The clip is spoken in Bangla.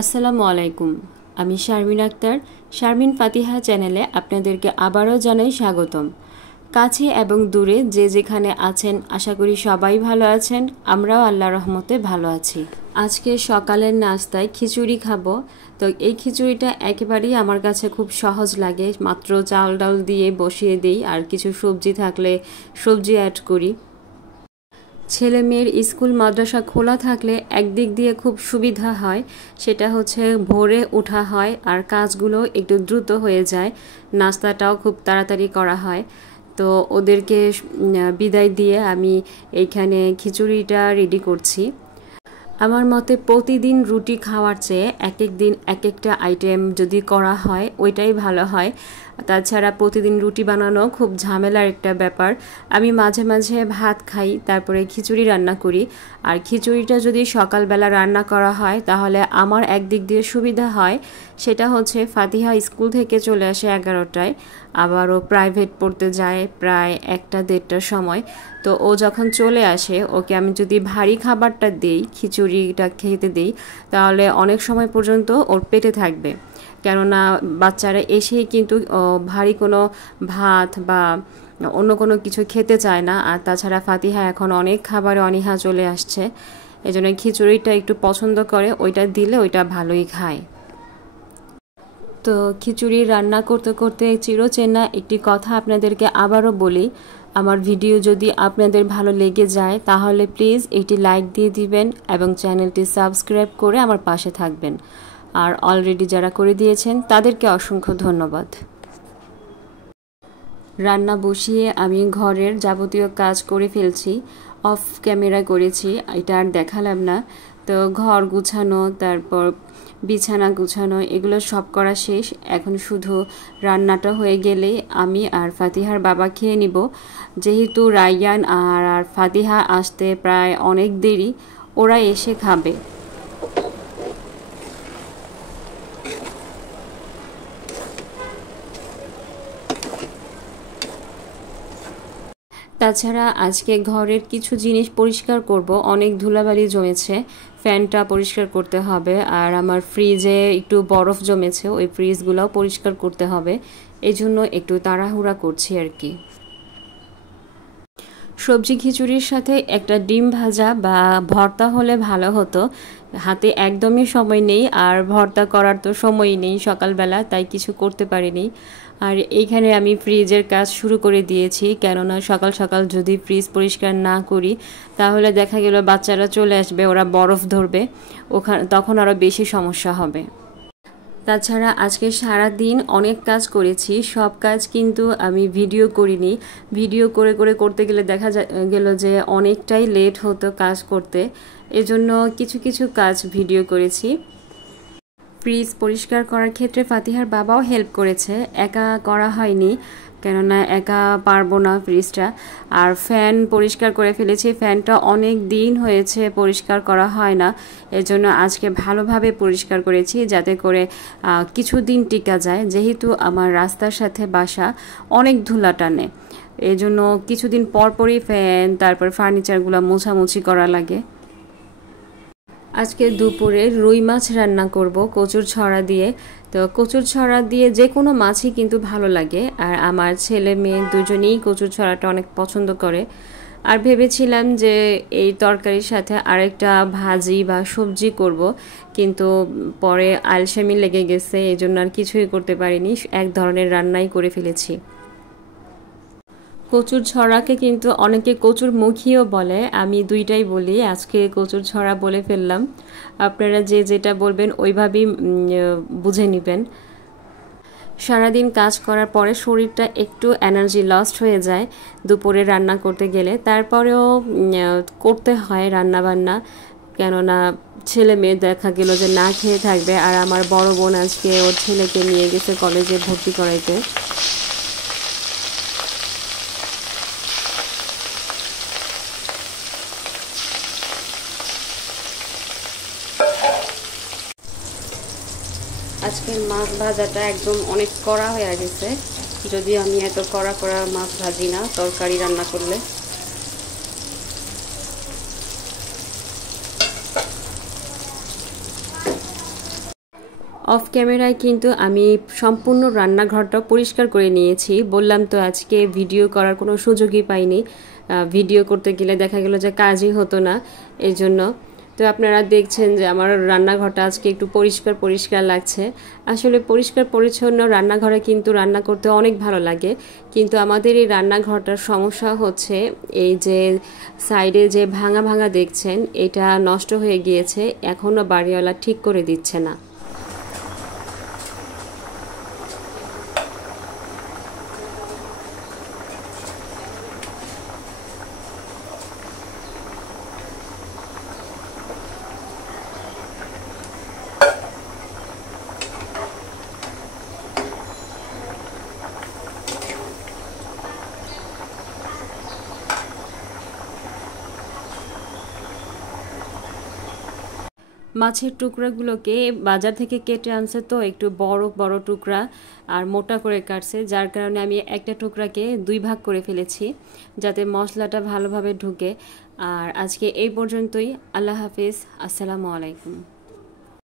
আসসালামু আলাইকুম। আমি শারমিন আক্তার, শারমিন ফাতিহা চ্যানেলে আপনাদেরকে আবারও জানাই স্বাগতম। কাছে এবং দূরে যে যেখানে আছেন আশা করি সবাই ভালো আছেন, আমরাও আল্লাহর রহমতে ভালো আছি। আজকে সকালের নাস্তায় খিচুড়ি খাবো। তো এই খিচুড়িটা একেবারেই আমার কাছে খুব সহজ লাগে, মাত্র চাল ডাল দিয়ে বসিয়ে দিই আর কিছু সবজি থাকলে সবজি অ্যাড করি। ছেলে মেয়ের স্কুল মাদ্রাসা খোলা থাকলে একদিক দিয়ে খুব সুবিধা হয়, সেটা হচ্ছে ভোরে ওঠা হয় আর কাজগুলো একটু দ্রুত হয়ে যায়, নাস্তাটাও খুব তাড়াতাড়ি করা হয়। তো ওদেরকে বিদায় দিয়ে আমি এইখানে খিচুড়িটা রেডি করছি। আমার মতে প্রতিদিন রুটি খাওয়ার চেয়ে এক এক দিন এক একটা আইটেম যদি করা হয় ওইটাই ভালো হয়। তাছাড়া প্রতিদিন রুটি বানানো খুব ঝামেলার একটা ব্যাপার। আমি মাঝে মাঝে ভাত খাই, তারপরে খিচুড়ি রান্না করি। আর খিচুড়িটা যদি সকালবেলা রান্না করা হয় তাহলে আমার একদিক দিয়ে সুবিধা হয়, সেটা হচ্ছে ফাতিহা স্কুল থেকে চলে আসে 11টায়, আবারও প্রাইভেট পড়তে যায় প্রায় 1টা-1:30টার সময়। তো ও যখন চলে আসে ওকে আমি যদি ভারী খাবারটা দিই, খিচুড়িটা খেতে দিই, তাহলে অনেক সময় পর্যন্ত ওর পেটে থাকবে। কেননা বাচ্চারা এসেই কিন্তু ভারী কোনো ভাত বা অন্য কোনো কিছু খেতে চায় না। আর তাছাড়া ফাতিহা এখন অনেক খাবারে অনীহা চলে আসছে, এজন্য খিচুড়িটা একটু পছন্দ করে, ওইটা দিলে ওইটা ভালোই খায়। তো খিচুড়ি রান্না করতে করতে চিরচেনা একটি কথা আপনাদেরকে আবারও বলি, আমার ভিডিও যদি আপনাদের ভালো লেগে যায় তাহলে প্লিজ একটি লাইক দিয়ে দিবেন এবং চ্যানেলটি সাবস্ক্রাইব করে আমার পাশে থাকবেন। আর অলরেডি যারা করে দিয়েছেন তাদেরকে অসংখ্য ধন্যবাদ। রান্না বসিয়ে আমি ঘরের যাবতীয় কাজ করে ফেলছি, অফ ক্যামেরা করেছি, এটা আর দেখালাম না। তো ঘর গুছানো, তারপর বিছানা গুছানো, এগুলো সব করা শেষ। এখন শুধু রান্নাটা হয়ে গেলেই আমি আর ফাতিহার বাবা খেয়ে নিব। যেহেতু রায়য়ান আর ফাতিহা আসতে প্রায় অনেক দেরি, ওরা এসে খাবে। তাছাড়া আজকে ঘরের কিছু জিনিস পরিষ্কার করব, অনেক ধুলাবালি জমেছে, ফ্যানটা পরিষ্কার করতে হবে। আর আমার ফ্রিজে একটু বরফ জমেছে, ওই ফ্রিজগুলোও পরিষ্কার করতে হবে, এই জন্য একটু তাড়াহুড়া করছি আর কি। সবজি খিচুড়ির সাথে একটা ডিম ভাজা বা ভর্তা হলে ভালো হতো, হাতে একদমই সময় নেই আর ভর্তা করার তো সময়ই নেই সকালবেলা, তাই কিছু করতে পারিনি। আর এইখানে আমি ফ্রিজের কাজ শুরু করে দিয়েছি, কেননা সকাল সকাল যদি ফ্রিজ পরিষ্কার না করি তাহলে দেখা গেল বাচ্চারা চলে আসবে, ওরা বরফ ধরবে, তখন আরও বেশি সমস্যা হবে। তাছাড়া আজকে সারা দিন অনেক কাজ করেছি, সব কাজ কিন্তু আমি ভিডিও করিনি। ভিডিও করে করে করতে গেলে দেখা গেল যে অনেকটাই লেট হতো কাজ করতে, এজন্য কিছু কিছু কাজ ভিডিও করেছি। ফ্রিজ পরিষ্কার করার ক্ষেত্রে ফাতিহার বাবাও হেল্প করেছে, একা করা হয়নি, কেননা একা পারবো না ফ্রিজটা। আর ফ্যান পরিষ্কার করে ফেলেছি, ফ্যানটা অনেক দিন হয়েছে পরিষ্কার করা হয় না, এজন্য আজকে ভালোভাবে পরিষ্কার করেছি যাতে করে কিছুদিন টিকা যায়। যেহেতু আমার রাস্তার সাথে বাসা, অনেক ধুলা টানে, এজন্য কিছুদিন পরপরই ফ্যান তারপর ফার্নিচারগুলো মোছামুছি করা লাগে। আজকে দুপুরে রুই মাছ রান্না করব কচুর ছড়া দিয়ে। তো কচুর ছড়া দিয়ে যে কোনো মাছই কিন্তু ভালো লাগে, আর আমার ছেলে মেয়ে দুজনেই কচুর ছড়াটা অনেক পছন্দ করে। আর ভেবেছিলাম যে এই তরকারির সাথে আরেকটা ভাজি বা সবজি করব, কিন্তু পরে আলসেমি লেগে গেছে, এই জন্য আর কিছুই করতে পারিনি, এক ধরনের রান্নাই করে ফেলেছি। কচুর ছড়াকে কিন্তু অনেকে কচুর মুখিও বলে, আমি দুইটাই বলি, আজকে কচুর ছড়া বলে ফেললাম। আপনারা যে যেটা বলবেন ওইভাবেই বুঝে নেবেন। সারাদিন কাজ করার পরে শরীরটা একটু এনার্জি লস্ট হয়ে যায় দুপুরে রান্না করতে গেলে, তারপরেও করতে হয় রান্না বান্না, কেননা ছেলে মেয়ে দেখা গেল যে না খেয়ে থাকবে। আর আমার বড় বোন আজকে ওর ছেলেকে নিয়ে গেছে কলেজে ভর্তি করাইতে। আজকের মাছ ভাজাটা একদম অনেক কড়া হয়ে গেছে, যদিও আমি এত কড়া কড়া মাছ ভাজি না তরকারি রান্না করলে। অফ ক্যামেরায় কিন্তু আমি সম্পূর্ণ রান্নাঘরটা পরিষ্কার করে নিয়েছি। বললাম তো আজকে ভিডিও করার কোনো সুযোগই পাইনি, ভিডিও করতে গেলে দেখা গেল যে কাজই হতো না, এই জন্য। তো আপনারা দেখছেন যে আমার রান্নাঘরটা আজকে একটু পরিষ্কার পরিষ্কার লাগছে। আসলে পরিষ্কার পরিচ্ছন্ন রান্নাঘরে কিন্তু রান্না করতে অনেক ভালো লাগে, কিন্তু আমাদের এই রান্নাঘরটার সমস্যা হচ্ছে এই যে সাইডে যে ভাঙা ভাঙা দেখছেন, এটা নষ্ট হয়ে গিয়েছে, এখনও বাড়িওয়ালা ঠিক করে দিচ্ছে না। মাছের টুকরাগুলোকে বাজার থেকে কেটে আনছে, তো একটু বড় বড় টুকরা আর মোটা করে কাটছে, যার কারণে আমি একটা টুকরাকে 2 ভাগ করে ফেলেছি যাতে মশলাটা ভালোভাবে ঢুকে। আর আজকে এই পর্যন্তই। আল্লাহ হাফিজ, আসসালামু আলাইকুম।